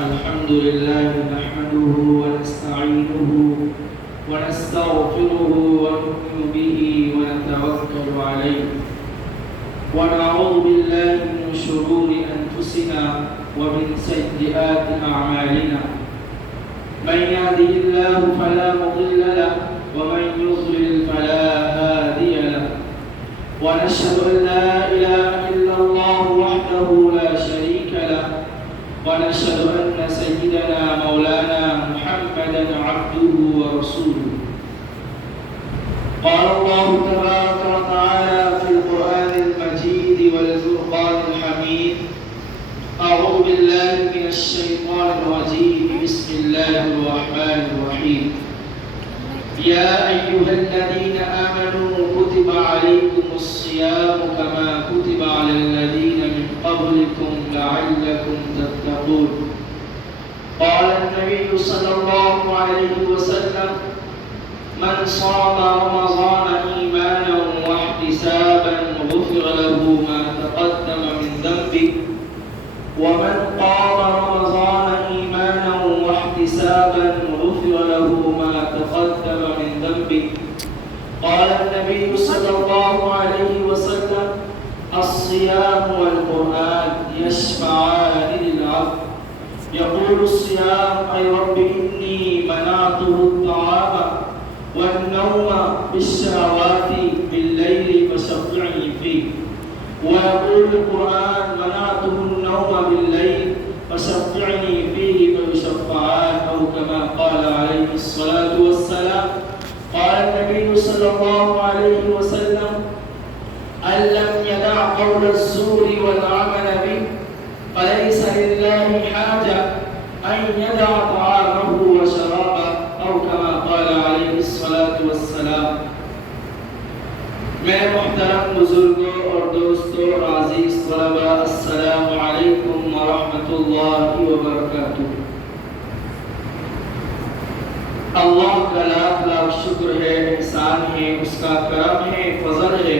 الحمد لله نحمده ونستعينه ونستغفره ونؤمن به ونتوكل عليه ونعوذ بالله من شرور أنفسنا ومن سيئات أعمالنا من يهده الله فلا مضل له ومن يضلل فلا هادي له ونشهد أن لا إله إلا الله وحده لا شريك له ونشهد أن سيدنا مولانا محمدا عبده ورسوله قال الله تبارك وتعالى في القرآن المجيد والفرقان الحميد أعوذ بالله من الشيطان الرجيم بسم الله الرحمن الرحيم يا أيها الذين آمنوا كتب عليكم الصيام كما كتب على الذين من قبلكم لعلكم تتقون قال النبي صلى الله عليه وسلم من صام رمضان إيمانا واحتسابا غفر له ما تقدم من ذنبه ومن قام رمضان إيمانا واحتسابا غفر له ما تقدم من ذنبه قال النبي صلى الله عليه وسلم الصيام والقرآن يشفعان للعبد يقول الصيام أي رب إني منعته الطعام والنوم بالشهوات بالليل فشفعني فيه ويقول القرآن منعته النوم بالليل فشفعني فيه فيشفعان أو كما قال عليه الصلاة والسلام قال النبي صلى الله عليه وسلم أن لم يدع قول الزور والعمل به فليس لله حاجة أن يدع طعامه وشرابه أو كما قال عليه الصلاة والسلام میں محترم بزرگوں اور دوستوں اور عزیز طلباء السلام علیکم ورحمۃ اللہ وبرکاتہ۔ اللہ کا لاکھ لاکھ شکر ہے، احسان ہے، اس کا کرم ہے، فضل ہے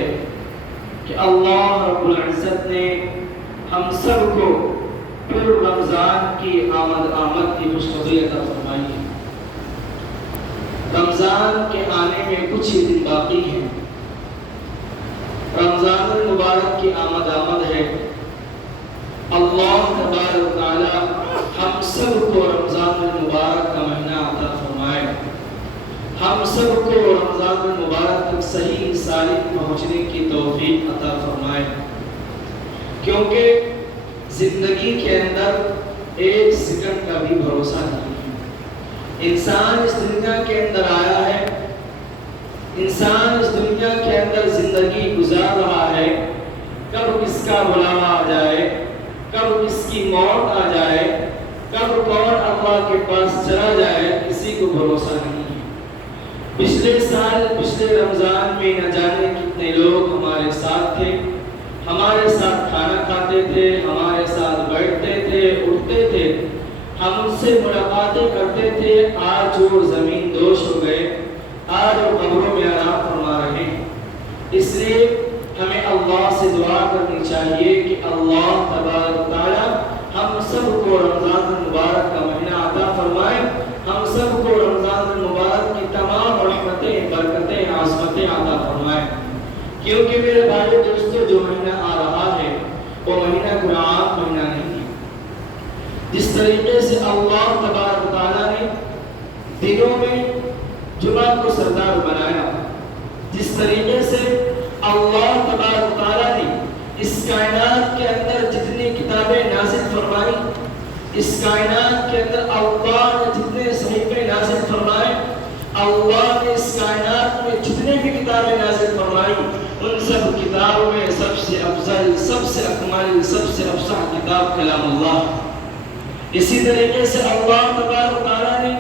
کہ اللہ رب العزت نے ہم سب کو پھر رمضان کی آمد کی خوشخبری عطا فرمائی ہے۔ رمضان کے آنے میں کچھ ہی دن باقی ہیں۔ رمضان المبارک کی آمد ہے۔ اللہ تبارک و تعالی ہم سب کو رمضان المبارک کا مہینہ عطا فرمائے، ہم سب کو رمضان المبارک تک صحیح سالم پہنچنے کی توفیق عطا فرمائے، کیونکہ زندگی کے اندر ایک سیکنڈ کا بھی بھروسہ نہیں ہے۔ انسان اس دنیا کے اندر آیا ہے، انسان اس دنیا کے اندر زندگی گزار رہا ہے، کب کس کا بلاوا آ جائے، کب کس کی موت آ جائے، کب کون اللہ کے پاس چلا جائے، کسی کو بھروسہ نہیں ہے۔ پچھلے سال پچھلے رمضان میں نہ جانے کتنے لوگ ہمارے ساتھ تھے، ہمارے ساتھ کھانا کھاتے تھے، ہمارے ساتھ بیٹھتے تھے، اٹھتے تھے، ہم ان سے ملاقاتیں کرتے تھے، آج وہ زمین دوش ہو گئے، آج وہ قبروں میں آرام فرما رہے ہیں۔ اس لیے ہمیں اللہ سے دعا کرنی چاہیے کہ اللہ تبارک و تعالی ہم سب کو رمضان المبارک کا مہینہ عطا فرمائے، ہم سب کو رمضان المبارک کی تمام رحمتیں، برکتیں، عظمتیں عطا فرمائے، کیونکہ میرے بھائی دوستو جو مہینہ آ رہا ہے وہ مہینہ کوئی عام مہینہ نہیں ہے۔ جس طریقے سے اللہ تبارک و تعالی نے دنوں میں جمعہ کو سردار بنایا، جس طریقے سے اللہ تبارک و تعالی نے اس کائنات کے اندر جتنی کتابیں نازل فرمائی، اس کائنات کے اندر اللہ نے جتنے صحیفے نازل فرمائے، اللہ نے اس کائنات میں جتنے بھی کتابیں نازل فرمائی، ان سب کتابوں میں سب سے افضل، سب سے اکمل، سب سے افصح کتاب کلام اللہ۔ اسی طریقے سے اللہ تبارک و تعالی نے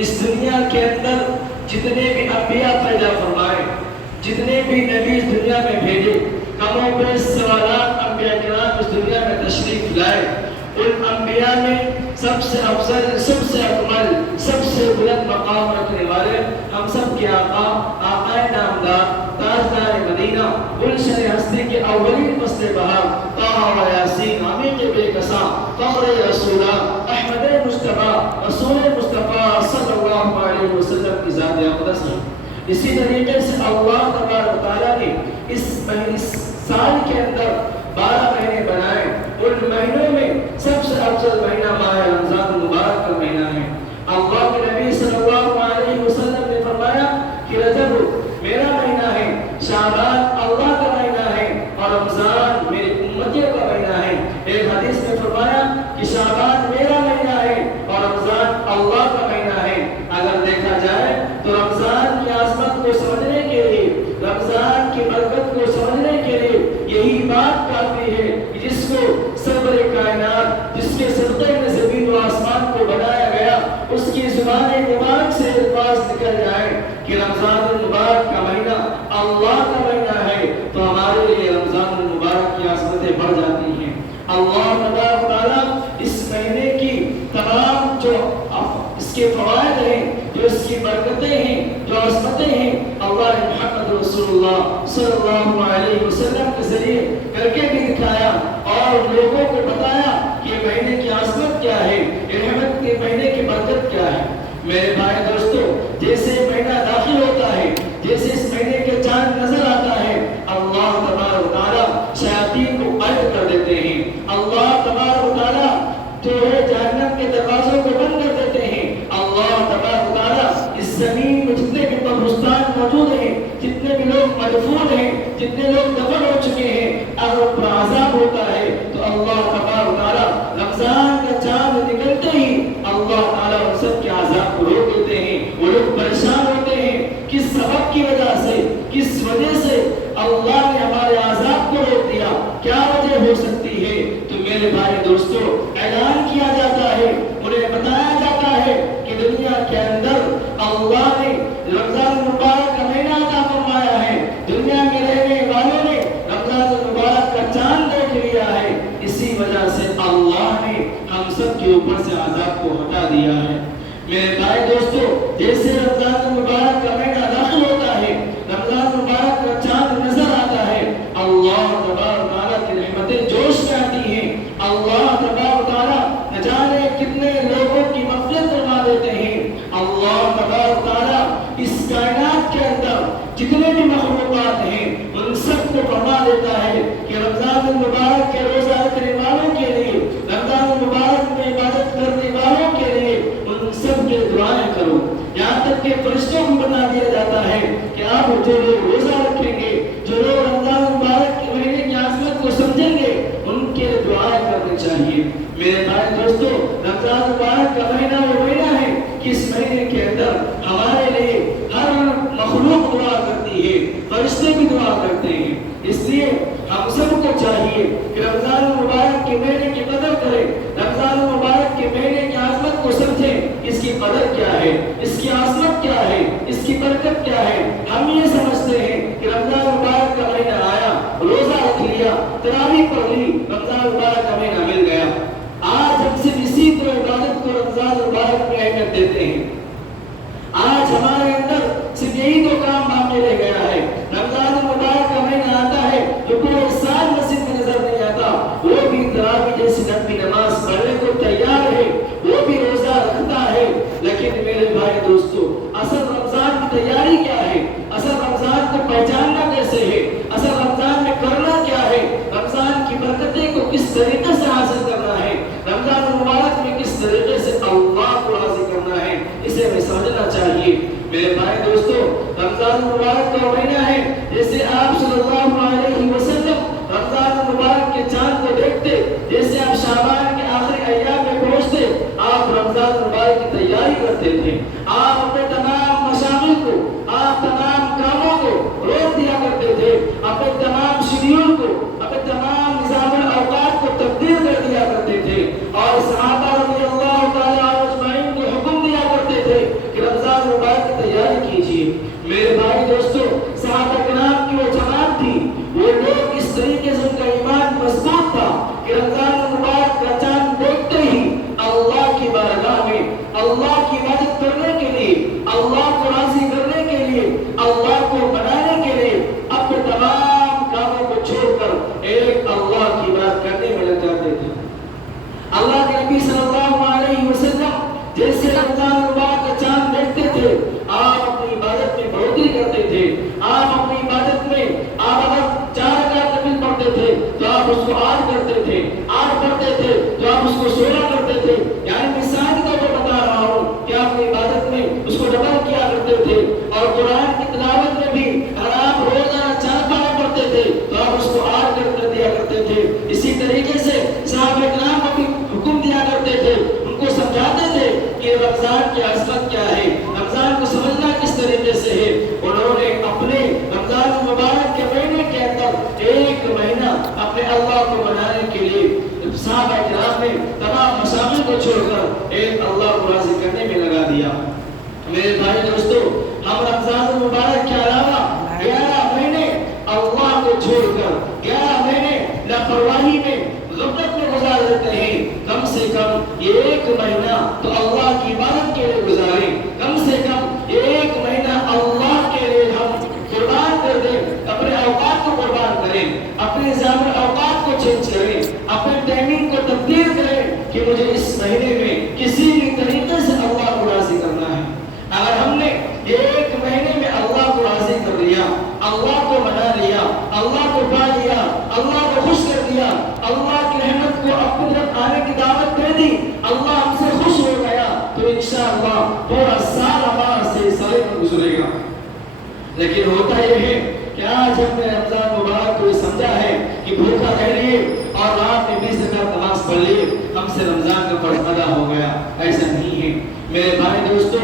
اس دنیا کے اندر جتنے بھی انبیاء پیدا فرمائے، جتنے بھی نبی اس دنیا میں بھیجے، کم و بیش سوالات انبیاء کرام اس دنیا میں تشریف لائے، ان انبیاء میں سب سے افضل، سب سے اکمل، سب سے بلند مقام رکھنے والے ہم سب کے آقا، آقا نامدار، تاجدار مدینہ، گلشن ہستی کے اولین فصل بہار، طه و یاسین، عمیق بے کساں، فخر رسولہ احمد مصطفیٰ رسول مصطفیٰ صلی اللہ علیہ وسلم کی ذات اقدس ہے۔ اسی طریقے سے اللہ تبارک و تعالیٰ نے اس سال کے اندر 12 مہینے بنائے، ان مہینوں میں سب سے افضل مہینہ ماہ رمضان المبارک کا مہینہ ہے۔ اللہ کے نبی صلی اللہ علیہ وسلم نے فرمایا کہ رجب میرا مہینہ ہے، شعبان اللہ کا مہینہ ہے اور رمضان میری امتیوں کا مہینہ ہے۔ ایک حدیث میں فرمایا کہ شعبان میرا مہینہ ہے اور رمضان اللہ کا مہینہ ہے۔ اگر دیکھا جائے تو رمضان کی عظمت کو سمجھنے کے لیے، رمضان کی برکت کو سمجھنے کے لیے یہی بات کافی ہے کہ جس کو صبر کائنات، جس کے صدقے میں زمین و آسمان کو بنایا گیا، اس کی زبان مبارک سے الفاظ نکل جائے کہ رمضان المبارک کا مہینہ اللہ کا مہینہ ہے، تو ہمارے لیے رمضان المبارک کی عظمتیں بڑھ جاتی ہیں۔ اللہ تبارک و تعالیٰ اس مہینے کی تمام جو اس کے فوائد ہیں، جو اس کی برکتیں ہیں، جو عظمتیں ہیں، اللہ نے محمد رسول اللہ صلی اللہ علیہ وسلم کے ذریعے کر کے بھی دکھایا اور لوگوں کو بتایا کہ مہینے کی عظمت کیا ہے، رحمت کے مہینے کی برکت کیا ہے۔ میرے بھائی دوستو، جیسے مہینہ داخل ہوتا ہے، جیسے اس مہینے کے چاند نظر آتا ہے، اللہ تبارک و تعالیٰ شیاطین کو قید کر دیتے ہیں۔ اللہ تبارک و تعالیٰ جو ہے جہنم کے دروازوں کو بند کر دیتے ہیں۔ اللہ تبارک و تعالیٰ اس زمین میں جتنے بھی قبرستان موجود ہیں، جتنے بھی لوگ مدفون ہیں، جتنے لوگ دفن ہو چکے ہیں، اگر ان پر عذاب ہوتا ہے تو اللہ تبارک و تعالیٰ رمضان کا چاند نکلتے ہی اللہ تعالیٰ ان سب کے عذاب کو روک دیتے ہیں۔ وہ لوگ پریشان ہوتے ہیں، کس سبب کی وجہ سے، کس وجہ سے اللہ نے ہمارے عذاب کو روک دیا، کیا وجہ ہو سکتی ہے؟ تو میرے بھائی دوستو، اعلان کیا جاتا ہے، انہیں بتایا جاتا ہے کہ دنیا کے اندر اللہ نے رمضان المبارک کا مہینہ عطا فرمایا ہے، دنیا میں رہنے والوں نے رمضان المبارک کا چاند دیکھ لیا ہے، اسی وجہ سے اللہ نے ہم سب کے اوپر سے عذاب کو ہٹا دیا ہے۔ میرے بھائی دوستو، جیسے رمضان المبارک کا مہینہ داخل ہوتا ہے، رمضان المبارک کا چاند نظر آتا ہے، اللہ تبارک تعالیٰ کی رحمتیں جوش میں آتی ہیں۔ اللہ تبارک تعالیٰ نہ جانے کتنے لوگوں کی مغفرت فرما دیتے ہیں۔ اللہ تبارک تعالیٰ اس کائنات کے اندر جتنے بھی مخلوقات ہیں ان سب کو فرما دیتا ہے کہ رمضان المبارک کے روزہ رکھنے والوں کے لیے، رمضان المبارک میں عبادت کرنے والوں کے لیے ان سب کے دعائیں کرو۔ یہاں تک کہ فرشتوں کو بتا دیا جاتا ہے کہ آپ جو لوگ روزہ رکھیں گے، جو لوگ رمضان المبارک کے مہینے کی عظمت کو سمجھیں گے، ان کے دعائیں کرنی چاہیے۔ میرے بھائی دوستو، رمضان المبارک کا مہینہ وہ مہینہ ہے کہ اس مہینے کے اندر ہمارے لیے ہر مخلوق دعا کرتی ہے، فرشتے بھی دعا کرتے ہیں۔ اس لیے ہم سب کو چاہیے کہ رمضان المبارک کے مہینے کی قدر کریں، رمضان المبارک کے مہینے کی عظمت کو سمجھیں، اس کی قدر کیا ہے، اس کی عظمت کیا ہے، اس کی برکت کیا ہے۔ ہم یہ سمجھتے ہیں کہ رمضان المبارک کا مہینہ آیا، روزہ رکھ لیا، تراویح پڑھ لی، رمضان المبارک کا مہینہ مل گیا۔ آج ہم صرف اسی طرح عبادت کو رمضان المبارک میں اہمیت دیتے ہیں۔ آج ہمارے اندر صرف یہی تو کام باقی رہ گیا ہے۔ رمضان المبارک کا مہینہ آتا ہے تو پورے سال مسجد میں نظر نہیں آتا، وہ بھی تراویح جیسی نفلی نماز پڑھنے کو تیار ہے، وہ بھی روزہ رکھتا ہے، لیکن میرے بھائی دوستو، اصل رمضان کی تیاری کیا ہے؟ اصل رمضان کو پہچاننا کیسے ہے؟ اصل رمضان میں کرنا کیا ہے؟ رمضان کی برکتیں کو کس طریقے سے حاصل کرنا ہے؟ رمضان المبارک میں کس طریقے سے اللہ کو راضی کرنا ہے؟ اسے ہمیں سمجھنا چاہیے۔ میرے بھائی دوستو، رمضان المبارک کا مہینہ ہے، جیسے آپ صلی اللہ علیہ وسلم رمضان المبارک کے چاند کو دیکھتے، جیسے آپ شعبان کے آخری ایام میں پہنچتے، آپ رمضان المبارک کی تیاری کرتے تھے۔ آپ اپنے تمام مشاغل کو، آپ تمام کاموں کو روک دیا کرتے تھے، اپنے تمام شیڈیول کو، اپنے تمام نظام الاوقات کو تبدیل کر دیا کرتے تھے، اور صحابہ رضی اللہ تعالیٰ اجمعین کو حکم دیا کرتے تھے کہ رمضان المبارک کی تیاری کیجیے۔ میرے بھائی دوستو، صحابہ کرام کی وہ جماعت تھی، وہ لوگ اس طریقے سے ان کا ایمان مضبوط تھا کہ رمضان المبارک کا چاند دیکھتے ہی اللہ کی بارگاہ میں اللہ کی عبادت کرنے کے لیے نبی صلی اللہ علیہ وسلم جیسے رمضان المبارک کا چاند دیکھتے تھے آپ اپنی عبادت میں بڑھوتری کرتے تھے. آپ اپنی عبادت میں آپ اگر 4 رکعت نفل پڑھتے تھے تو آپ اس کو 8 کرتے تھے, 8 پڑھتے تھے تو آپ اس کو 16 کرتے تھے. یعنی مثال کے طور پر بتا رہا ہوں کہ آپ اپنی عبادت میں اس کو ڈبل کیا کرتے تھے. اور قرآن کی تلاوت میں بھی اگر آپ روزانہ 4 پارے پڑھتے تھے تو آپ اس کو 8 کر دیا کرتے تھے. اسی طریقے سے صحابہ کرام کو بھی حکم دیا کرتے تھے, ان کو سمجھاتے تھے کہ رمضان کی اصلیت کیا ہے, رمضان کو سمجھنا کس طریقے سے ہے. انہوں نے اپنے رمضان المبارک کے مہینے کے اندر 1 مہینہ اپنے اللہ کو منانے کے لیے صحابہ کرام نے تمام مشاغل کو چھوڑ کر ایک اللہ کو راضی کرنے میں لگا دیا. میرے بھائی دوستو, ہم رمضان المبارک کے علاوہ 11 مہینے اللہ کو چھوڑ کر 11 مہینے لاپرواہی میں غفلت میں گزار دیتے ہیں. کم سے کم 1 مہینہ تو اللہ کی عبادت کے لیے گزاریں. کم سے کم 1 مہینہ اللہ کے لیے ہم قربان کر دیں, اپنے اوقات کو قربان کریں, اپنے نظام اوقات کو چینج کریں, اپنے ٹائمنگ کو تبدیل کریں کہ مجھے اس مہینے میں کسی بھی طریقے سے اللہ کو راضی کرنا ہے. اگر ہم نے 1 مہینے میں اللہ کو راضی کر لیا, اللہ کو منا لیا, اللہ کو پا لیا, اللہ کو خوش کر دیا, اللہ کی رحمت کو اپنی طرف آنے کی دعوت دے دی, اللہ ہم سے خوش ہو گیا, تو انشاءاللہ پورا سال ہمارا سے سالے میں گزرے گا. لیکن ہوتا یہ ہے کہ آج ہم نے رمضان مبارک کو سمجھا ہے کہ بھوکا رہ لیے اور رات میں 20 رکعت نماز پڑھ لیے, ہم سے رمضان کا فرض ادا ہو گیا. ایسا نہیں ہے میرے بھائی دوستو.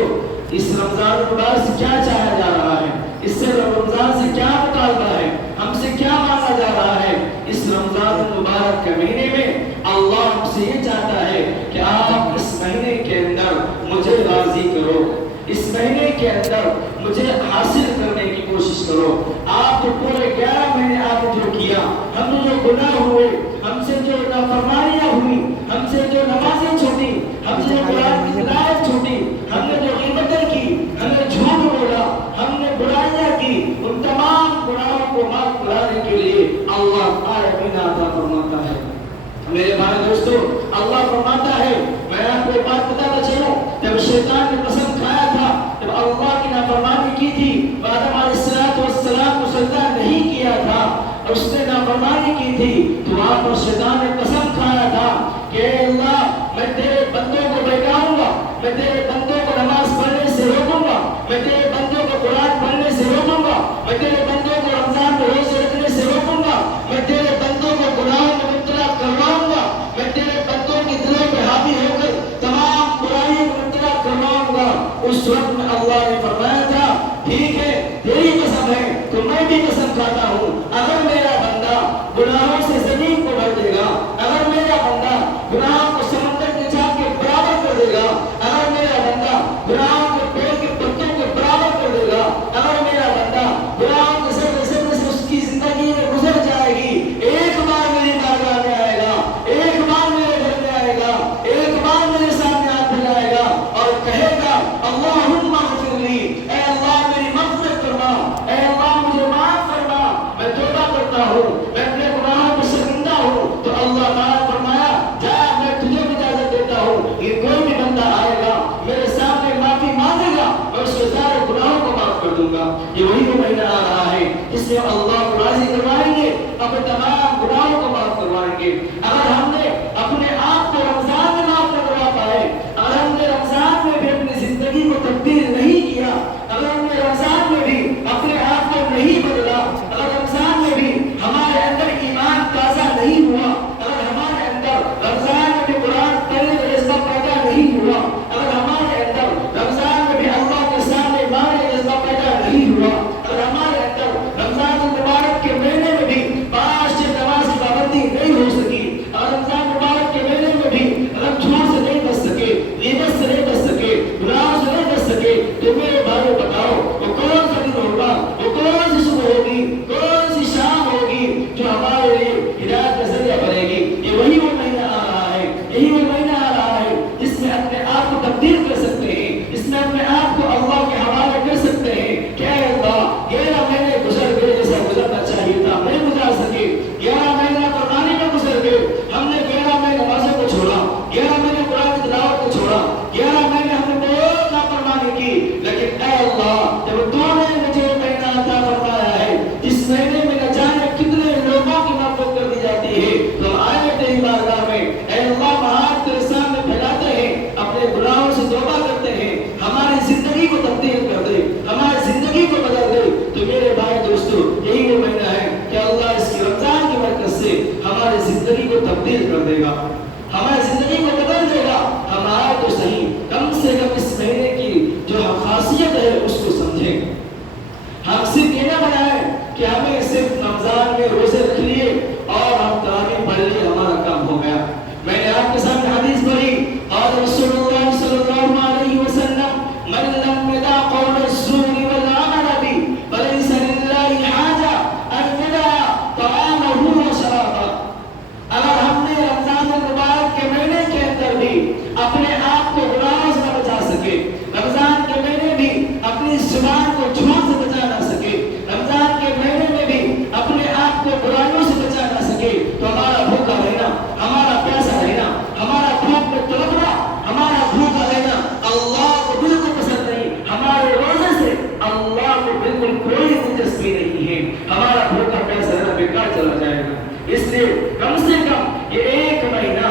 اس رمضان مبارک سے کیا چاہا جا رہا ہے, اس سے رمضان سے کیا مطالبہ ہے, ہم سے کیا مانگا جا رہا ہے. اس رمضان مبارک کے مہینے میں اللہ ہم سے یہ چاہتا ہے کہ آپ اس مہینے کے اندر مجھے راضی کرو, اس مہینے کے اندر مجھے حاصل کرنے کی کوشش کرو. آپ جو پورے 11 مہینے آپ نے جو کیا, ہم نے جو گناہ ہوئے, ہم سے جو نافرمانیاں ہوئی, ہم سے جو نمازیں چھوٹی, ہم سے جو قرآن کی تلاوت چھوٹی, ہم نے جو غیبتیں کی, ہم نے جھوٹ بولا, ہم نے برائیاں کی, ان تمام گناہوں کو معاف کرانے کے لیے اللہ آمین عطا فرماتا ہے. میرے بھائی دوستو, اللہ فرماتا ہے, میں آپ کو بات بتاتا چلوں, جب شیطان نے قسم کھایا تھا, جب اللہ کی نافرمانی کی تھی, آدم علیہ السلام کو سجدہ نہیں کیا تھا, اور اس نے نافرمانی کی تھی, تو وہاں پر شیطان نے قسم کھایا تھا کہ اللہ میں تیرے بندوں کو بہکاؤں گا, میں تیرے بندوں کو نماز پڑھنے سے روکوں گا, میں تیرے بندوں کو قرآن پڑھنے سے روکوں گا, میں تیرے بندوں کو رمضان میں روزے رکھنے سے روکوں گا, میں تیرے بندوں کو گناہوں میں مبتلا کرواؤں گا, میں تیرے بندوں کے دلوں پہ حاوی ہو کر تمام برائیوں میں مبتلا کرواؤں گا. اس وقت میں اللہ نے فرمایا تھا, ٹھیک ہے تیری قسم ہے تو میں بھی قسم کھاتا ہوں, اگر میرا بندہ گناہوں سے زمین کو بھر دے گا, اگر میرا بندہ گناہوں کو سمندر کے چاک کے برابر کر دے گا, اگر میرا بندہ گناہوں کے پیڑ کے پتوں کے برابر کر دے گا, اگر میرا بندہ گناہوں کے سر سے اس کی زندگی میں گزر جائے گی, ایک بار میری بارگاہ میں آئے گا, ایک بار میرے گھر میں آئے گا, ایک بار میرے سامنے ہاتھ پھیلائے گا اور کہے گا اللہم اغفر لی, اے اللہ میری مغفرت فرما, اے اللہ مجھے معاف فرما, میں توبہ کرتا ہوں, میں اپنے گناہوں کو شرمندہ ہوں, تو اللہ تعالیٰ فرمایا جا میں تجھے بھی اجازت دیتا ہوں, یہ کوئی بھی بندہ آئے گا میرے سامنے معافی مانگے گا, میں اس کے سارے گناہوں کو معاف کر دوں گا. یہ وہی وہ مہینہ آ رہا ہے جس میں اللہ کو راضی کروائیں گے, اپنے تمام گناہوں کو معاف کروائیں گے. اگر ہم نے اپنے آپ کو رمضان میں معاف نہ کروا پائے, اگر ہم نے رمضان میں بھی اپنی زندگی کو تبدیل نہیں کیا, اگر ہم نے رمضان میں بھی اپنے آپ کو نہیں بدلا, اگر رمضان میں بھی ہمارے اندر ایمان تازہ نہیں ہوا, اگر ہمارے اندر رمضان میں بھی قرآن پڑھنے کا جذبہ پیدا نہیں ہوا, اگر ہمارے اندر رمضان میں بھی اللہ کے سامنے مانگنے کا جذبہ پیدا نہیں ہوا, اگر ہمارے اندر رمضان المبارک کے مہینے میں بھی 5 نماز کی پابندی نہیں ہو سکی, اور رمضان مبارک کے مہینے میں بھی ہم جھوٹ سے نہیں بچ سکے, غیبت سے نہیں بچ سکے, گناہ سے نہیں بچ سکے, تو میرے بھائیو بتاؤ وہ کون سا دن ہوگا, وہ کون سی صبح ہوگی, کون سی شام ہوگی جو ہمارے لیے ہدایت کا ذریعہ بنے گی. یہ وہی وہ مہینہ آ رہا ہے, یہی وہ مہینہ آ رہا ہے جس میں اپنے آپ کو قال رسول الله صلى الله عليه وسلم من لم يدع قول الزور والعمل به فليس لله حاجة أن يدع طعامه وشرابه. اگر ہم نے رمضان المبارک کے مہینے کے اندر بھی اپنے آپ کو گناہوں سے نہ بچا سکے، رمضان کے مہینے بھی اپنی زبان کو جھوٹ سے بچا نہ سکے، رمضان کے مہینے میں بھی اپنے آپ کو برائیوں سے بچا نہ سکے، تو ہمارا بھوکا رہنا، ہمارا پیاسا رہنا، ہمارا بھوک میں تڑپنا، ہمارا بھوکا رہنا اللہ کو بالکل پسند نہیں. ہمارے روزے سے اللہ کو بالکل کوئی دلچسپی نہیں ہے. ہمارا بھوکا پیاسا رہنا بیکار چلا جائے گا. اس لیے کم سے کم یہ ایک مہینہ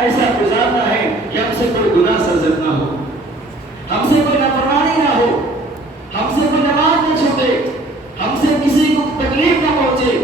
ایسا گزارنا ہے کہ ہم سے کوئی گناہ سرزد نہ ہو، ہم سے کوئی نافرمانی نہ ہو، ہم سے کوئی نماز نہ چھوٹے، ہم سے کسی کو تکلیف نہ پہنچے،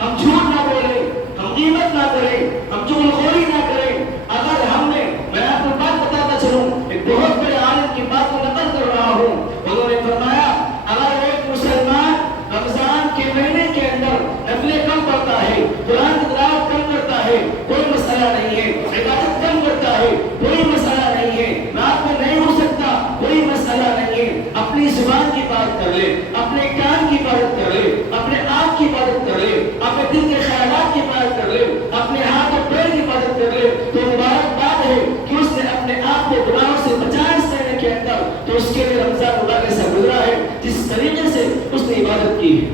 ہم جھوٹ نہ بولے، ہم غیبت نہ کریں، ہم چغلخوری نہ کریں. اگر ہم نے، میں آپ کو بات بتاتا چلوں، ایک بہت بڑے عالم کی بات کو نقل کر رہا ہوں. انہوں نے فرمایا اگر ایک مسلمان رمضان کے مہینے کے اندر نفلیں کم پڑھتا ہے، قرآن کی تلاوت کم کرتا ہے، کوئی مسئلہ نہیں ہے، عبادت کم کرتا ہے، کوئی مسئلہ نہیں ہے، رات میں نہیں ہو سکتا، کوئی مسئلہ نہیں ہے، اپنی زبان کی بات کر لے، اپنے کان کی عبادت کر لے، اپنے آنکھ کی عبادت کر لے، اپنے دل کے خیالات کی عبادت کر لے، اپنے ہاتھ اور پیر کی عبادت کر لے، تو مبارک بات ہے کہ اس نے اپنے آپ کو گناہوں سے بچایا اس مہینے کے اندر. تو اس کے لیے رمضان مبارک سے گزرا ہے جس طریقے سے اس نے عبادت کی ہے.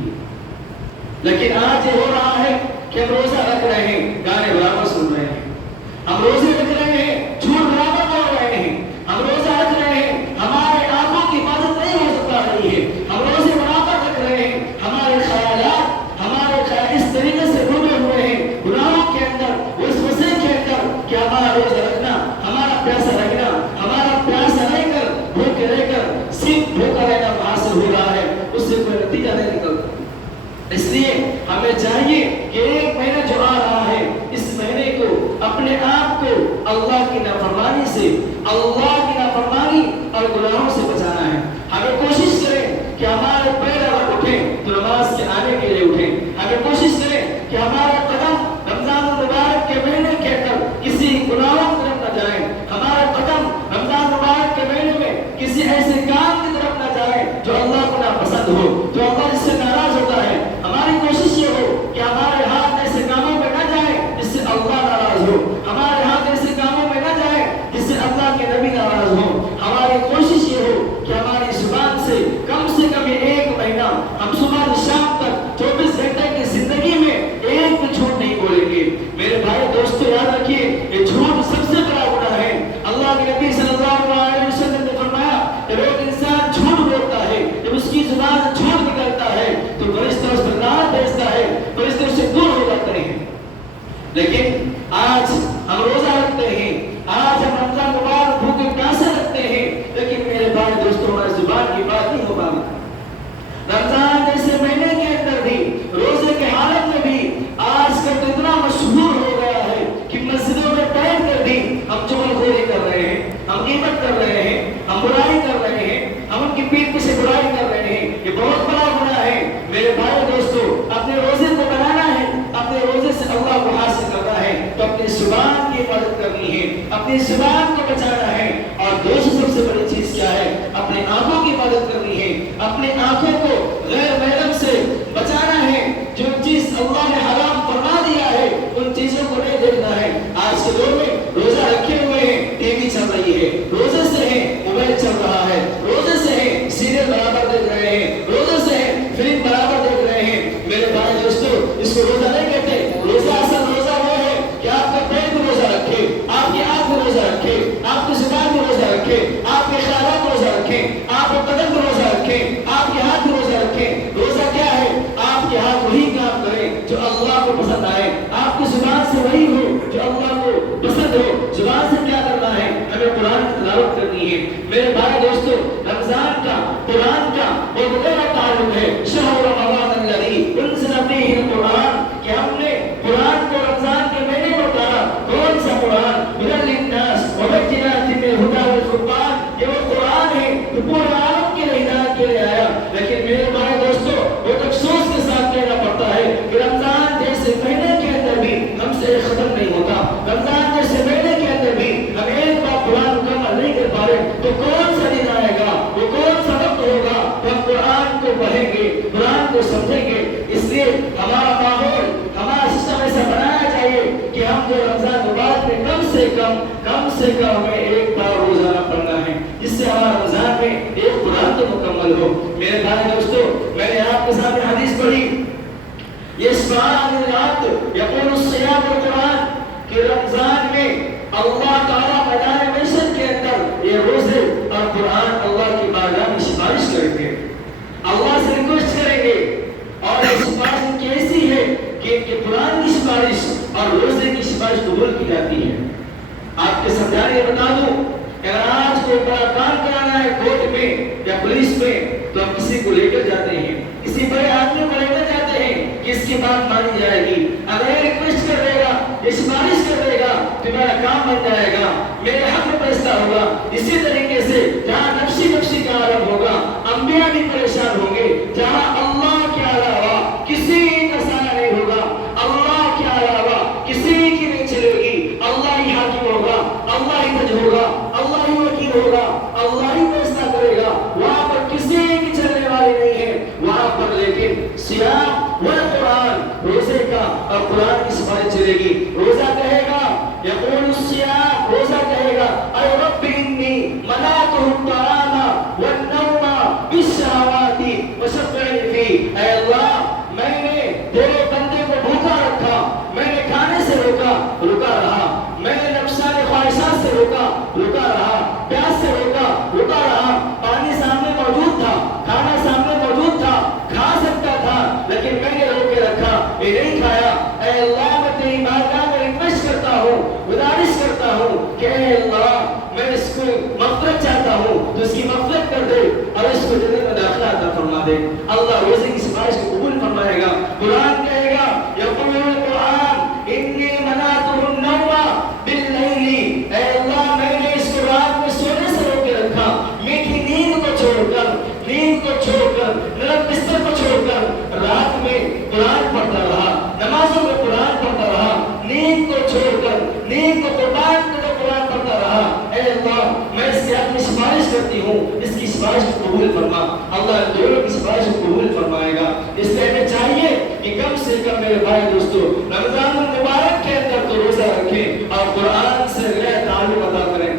لیکن آج یہ ہو رہا ہے کہ ہم روزہ رکھ رہے ہیں، گانے برابر سن رہے ہیں، ہم روزے رکھ رہے ہیں، جھوٹ برابر بول رہے ہیں، ہم روزہ رکھ رہے ہیں، ہمارے آنکھوں کی عبادت نہیں ہو سکتا رہی ہے، ہم روزے برابر رکھ رہے ہیں، ہمارے خیالات اس طریقے سے ڈوبے ہوئے ہیں گناہوں کے اندر، اس وسیع کے اندر کہ ہمارا روزہ رکھنا، ہمارا پیاسا رہنا، ہمارا پیاسا رہ کر بھوکے رہ کر صرف بھوکا رہنا حاصل ہو رہا ہے، اس سے کوئی نتیجہ نہیں نکلتا. اس لیے ہمیں چاہیے کہ ایک مہینہ جو آ رہا ہے اس مہینے کو اپنے آپ کو اللہ کی نافرمانی سے، اللہ کی نافرمانی اور گناہوں سے بچانا ہے. ہمیں کوشش کریں کہ ہمارے پیر اگر اٹھیں تو نماز کے آنے کے لیے اٹھیں. ہمیں کوشش کریں کہ ہمارا قدم رمضان المبارک کے مہینے کے اندر کسی گناہوں کی طرف نہ جائیں، ہمارا قدم رمضان مبارک کے مہینے میں کسی ایسے کام کی طرف نہ جائیں جو اللہ کو ناپسند ہو، جو اللہ جس سے ناراض ہوتا ہے. ہماری کوشش یہ ہو کہ ہمارے ہاتھ ایسے کاموں میں نہ جائیں جس سے اللہ ناراض ہو، ہمارے ہاتھ ایسے کاموں میں نہ جائیں جس سے اللہ کے نبی ناراض ہو. ہماری کوشش یہ ہو کہ ہماری زبان سے کم یہ ایک مہینہ ہم صبح سے شام تک 24 گھنٹے کی زندگی میں ایک بھی جھوٹ نہیں بولیں گے. میرے بھائی دوستو یاد رکھیے یہ جھوٹ سب سے بڑا گناہ ہے. اللہ کے نبی صلی اللہ علیہ وسلم نے فرمایا جب ایک انسان جھوٹ بولتا ہے، جب اس کی زبان سے جھوٹ نکلتا ہے تو فرشتہ اس پر لعنت بھیجتا ہے، فرشتے اس سے دور ہو جاتے ہیں. لیکن آج ہم روزہ رکھتے ہیں، آج ہم رمضان مبارک بھوکے پیاسے رکھتے ہیں، لیکن میرے بھائی دوستوں ہماری زبان کی بات نہیں ہو پاتی. رمضان جیسے مہینے کے اندر بھی روزے کے حالت میں بھی آج کل تو اتنا مشہور ہو گیا ہے کہ مسجدوں میں بیٹھ کر بھی ہم چغلخوری کر رہے ہیں، ہم غیبت کر رہے ہیں، ہم برائی کر رہے ہیں، ہم ان کی پیٹھ پیچھے برائی کر رہے ہیں. یہ بہت بڑا گناہ ہے. میرے بھائی دوستو اپنے روزے کو بنانا ہے، اپنے روزے سے اللہ کو حاصل کرنا ہے تو اپنی زبان کی حفاظت کرنی ہے، اپنی زبان کو بچانا ہے. اور دوستو سب سے بڑی چیز کیا ہے؟ اپنے آنکھوں کی حفاظت کرنی ہے، اپنے آنکھوں کو غیر محرم سے بچانا ہے. جو چیز اللہ نے حرام فرما دیا ہے ان چیزوں کو نہیں دیکھنا ہے. آج کے دور میں روزہ رکھے ہوئے ہیں، ٹی وی چل رہی ہے، روزے سے ہیں موبائل چل رہا ہے، روزے سے ہیں سیریل برابر دیکھ رہے ہیں، روزے سے ہیں فلم برابر دیکھ رہے ہیں. میرے بھائی دوستو اس کو روزہ نہیں کہتے. روزہ اصل روزہ وہ ہے کہ آپ کا پیٹ میں روزہ رکھے، آپ کی آنکھ میں روزہ رکھے، آپ کی زبان میں روزہ رکھے، آپ کے خیالات میں روزہ رکھیں، آپ کے قدم میں روزہ رکھیں، آپ کے ہاتھ میں روزہ رکھیں. روزہ کیا ہے؟ آپ کے ہاتھ وہی کام کریں جو اللہ کو پسند آئے، آپ کی زبان سے وہی ہو جو اللہ کو پسند ہو. زبان سے کیا کرنا ہے؟ ہمیں قرآن کی تلاوت کرنی ہے. میرے بھائی دوستو رمضان کا قرآن کا ایک بڑا تعلق ہے. شہر رمضان الذی انزل فیہ القرآن، کہ ہم نے قرآن کو رمضان کے مہینے میں اتارا. کون سا قرآن؟ ہدی للناس وبینات من الہدی والفرقان. یہ وہ قرآن ہے جو پورے عالم کے لیے ہدایت کے لیے آیا. لیکن میرے بھائی دوستو بہت افسوس کے ساتھ کہنا پڑتا ہے کہ رمضان جیسے مہینے کے اندر بھی ہم سے ختم نہیں ہوتا. رمضان جیسے مہینے کے اندر بھی ہم ایک سے کم ہمیں ایک بار روزانہ پڑھنا ہے، جس سے ہمارا رمضان میں ایک قرآن تو مکمل ہو۔ میرے بھائی دوستو، میں نے آپ کے سامنے حدیث پڑھی، یہ شعار رات یقول الصیام القرآن، کہ رمضان میں اللہ تعالیٰ میدان محشر کے اندر یہ روزے اور قرآن اللہ کی بارگاہ میں سفارش کریں گے، اللہ سے ریکویسٹ کریں گے، اور یہ سفارش ان کی ایسی ہے کہ ان کے قرآن کی سفارش اور روزے کی سفارش قبول کی جاتی ہے۔ آپ کے سمجھانے بتا دوں، اگر آج کوئی بڑا کام کرانا ہے کورٹ میں یا پولیس میں، تو ہم کسی کو لے کر جاتے ہیں، کسی بڑے آدمی کو لے کر جاتے ہیں کہ اس کی بات مانی جائے گی، اگر یہ ریکویسٹ کر دے گا، یہ سفارش کر دے گا تو میرا کام بن جائے گا، میرے حق میں فیصلہ ہوگا۔ اسی طریقے سے جہاں نفسی نفسی کا عالم ہوگا، انبیاء بھی پریشان ہوں گے، جہاں اللہ کے علاوہ کسی کا سایہ نہیں ہوگا، اللہ کے علاوہ کسی کی نہیں چلے گی، اللہ ہی حاکم ہوگا، اللہ ہی جج ہوگا، اللہ ہی وکیل ہوگا، اللہ ہی فیصلہ کرے گا، وہاں پر کسی کی چلنے والی نہیں ہے، وہاں پر لیکن صیام و قرآن، روزے کا اور قرآن کی سفارش چلے گی۔ روزہ کہے گا یقول الصیام، روزہ کہے گا اے رب انی منعتهم الطعام والنوم بالشہوات وشفعني فيه، اے اللہ میں نے تیرے بندے کو بھوکا رکھا، میں نے کھانے سے رکا رہا، میں نے نفسانی خواہشات سے رکا رہا، پیاس سے رکا رہا، پانی سامنے موجود تھا، کھانا سامنے موجود تھا، کھا سکتا تھا، لیکن میں نے روک کے رکھا، یہ نہیں کھایا۔ اے اللہ میں تیری بارگاہ میں ریکویسٹ کرتا ہوں، گزارش کرتا ہوں کہ اے اللہ میں اس کو مغفرت چاہتا ہوں، تو اس کی مغفرت کر دے اور اس کو جنت میں داخلہ عطا فرما دے۔ اللہ روزے کی سفارش کو قبول فرمائے گا۔ قرآن کہے گا یقول القرآن انی منعتهم النوم باللیل، اے اللہ میں نے اس کو رات میں سونے سے روک کے رکھا، میٹھی نیند کو چھوڑ کر نرم بستر کو چھوڑ کر رات میں قرآن پڑھتا رہا، نمازوں میں قرآن پڑھتا رہا، نیند کو چھوڑ کر، نیند کو قربان کر کے قرآن پڑھتا رہا۔ اے اللہ میں اس کے حق میں سفارش کرتی ہوں، اس کی سفارش کو قبول فرما۔ اللہ دونوں کی سفارش کو قبول فرمائے گا۔ اس لیے ہمیں چاہیے کہ کم سے کم میرے بھائی دوستو رمضان المبارک کے اندر تو روزہ رکھیں اور قرآن سے غیر تعلق ادا کریں،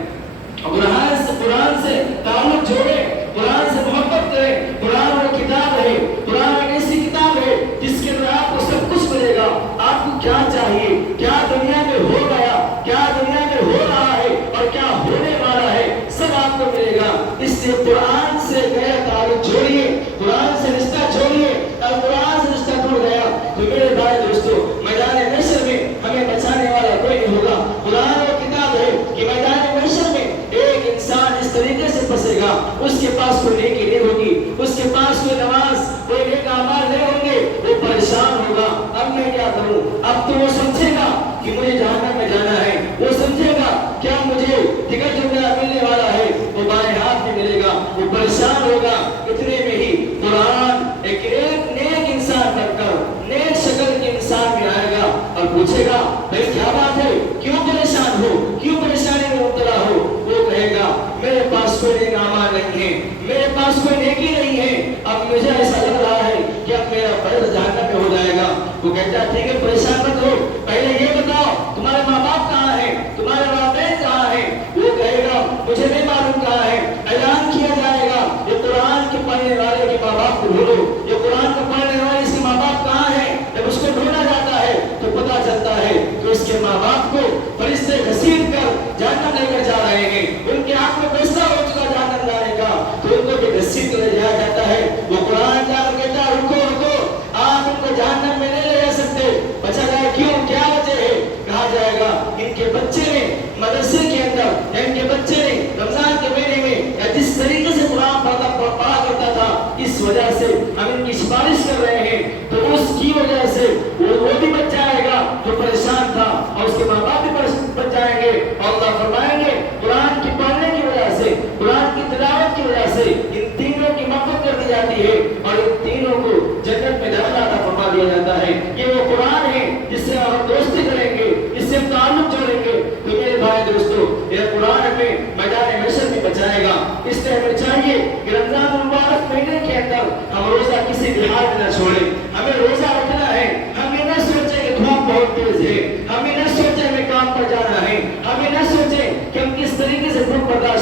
قرآن سے تعلق جوڑیں، قرآن سے محبت کریں۔ قرآن وہ کتاب ہے، قرآن ایک ایسی کتاب ہے جس کے اندر آپ کو سب کچھ ملے گا، آپ کو کیا چاہیے، کیا دنیا میں ہو گیا، کیا دنیا میں ہو رہا ہے اور کیا ہونے والا ہے، سب آپ کو ملے گا۔ اس لیے قرآن سے گیا تعلق جوڑیے، قرآن سے رشتہ جوڑیے، اور قرآن سے رشتہ ٹوٹ گیا تو میرے بھائی دوستو میدان محشر میں ہمیں بچانے والا کوئی نہیں ہوگا۔ قرآن وہ کتاب ہے کہ میدان محشر میں ایک انسان اس طریقے سے پھنسے گا، اس کے پاس کوئی نیکی نہیں ہوگی، اس کے پاس کوئی نماز، کوئی نیک اعمال نہیں ہوں گے، وہ پریشان ہوگا، اب میں کیا کروں؟ اب تو وہ سمجھے گا کہ مجھے جہنم میں جانا ہے، وہ سمجھے گا کیا مجھے ٹکٹ جو میرا ملنے والا ہے وہ بائیں ہاتھ میں ملے گا، وہ پریشان ہوگا۔ اتنے میں ہی قرآن ایک نیک انسان بن کر نیک شکل کے انسان میں آئے گا اور پوچھے گا بھائی کیا بات ہے، کیوں پریشان ہو، کیوں پریشانی میں مبتلا ہو؟ وہ کہے گا میرے پاس کوئی نیک اعمال نہیں ہے، میرے پاس کوئی نیکی نہیں ہے، اب مجھے ایسا لگ رہا ہے کہ اب میرا فرض جہنم میں ہو جائے گا۔ وہ کہتا ہے ٹھیک ہے پریشان مت ہو، پہلے یہ بتاؤ تمہارے ماں باپ کہاں ہیں، تمہارے والدین کہاں ہیں؟ وہ کہے گا مجھے نہیں معلوم کہاں ہے۔ اعلان کیا جائے گا یہ قرآن کے پڑھنے والے کے ماں باپ کو ڈھونڈو، یہ قرآن کو پڑھنے والے اس کے ماں باپ کہاں ہیں؟ جب اس کو ڈھونڈا جاتا ہے تو پتا چلتا ہے کہ اس کے ماں باپ کو فرشتے گھسیٹ کر جہنم لے کر جا رہے ہیں، ان کے ہاتھ میں فیصلہ ہو چکا جہنم جانے کا، تو ان کو بھی گھسیٹ کر لے جایا جاتا ہے۔ وہ قرآن جا کر کہتا ہے رکو آپ ان کو جہنم میں نہیں لے جا سکتے۔ بچا جائے کیوں، کیا وجہ ہے؟ کہا جائے گا ان کے بچے نے مدرسے کے اندر یا ان کے بچے نے رمضان کے مہینے میں یا جس طریقے سے قرآن پڑھا کرتا تھا، اس وجہ سے ہم ان کی سفارش کر رہے ہیں، تو اس کی وجہ سے وہ بھی بچ جائے گا جو پریشان تھا، اور اس کے ماں باپ بھی بچ جائیں گے۔ اور اللہ فرمائیں گے قرآن کی پڑھنے کی وجہ سے، قرآن کی تلاوت کی وجہ سے ان تینوں کی مغفرت کر دی جاتی ہے اور ان تینوں کو جنت میں داخلہ عطا فرما دیا جاتا ہے۔ یہ وہ قرآن ہے جس سے ہم دوستی کریں گے، جس سے ہم تعلق جوڑیں گے۔ تو میرے بھائی دوستو یہ قرآن ہمیں میدان محشر میں بچائے گا۔ اس لیے ہمیں چاہیے کہ رمضان المبارک مہینے کے اندر ہم روزہ کسی بھی حال میں نہ چھوڑیں، ہمیں روزہ رکھنا ہے۔ ہمیں نہ سوچیں کہ دھوپ بہت تیز ہے، ہمیں نہ سوچیں ہمیں کام پر جانا ہے، ہمیں نہ سوچیں کہ ہم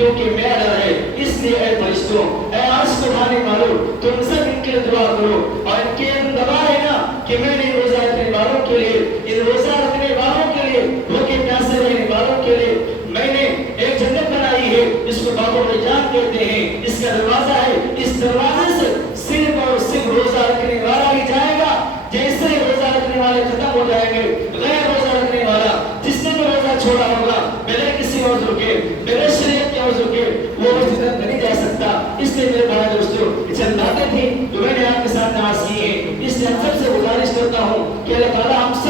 کیونکہ میرا ڈر ہے. اس لیے اے فرشتوں، اے عرش کو بھانے والوں، تم سب ان کے لیے دعا کرو اور ان کے دعا ہے نا کہ میں نے روزہ رکھنے والوں کے لیے، ان روزہ رکھنے والوں کے لیے، بھوکے پیاسے رہنے والوں کے لیے میں نے ایک جنت بنائی ہے جس کو بابو ریجان کہتے ہیں. اس کا دروازہ ہے، اس دروازے سے صرف اور صرف روزہ رکھنے والا ہی جائے گا. جیسے روزہ رکھنے والے ختم ہو جائیں گے، غیر روزہ رکھنے والا جس نے بھی روزہ چھوڑا ہوگا بغیر کسی عذر کے، بغیر شریعت کے عذر کے، وہ اس طرف نہیں جا سکتا. اس لیے میرے بھائی دوستوں، چند باتیں تھیں جو میں نے آپ کے ساتھ عرض کی ہیں. اس لیے ہم سب سے گزارش کرتا ہوں کہ اللہ تعالیٰ ہم سب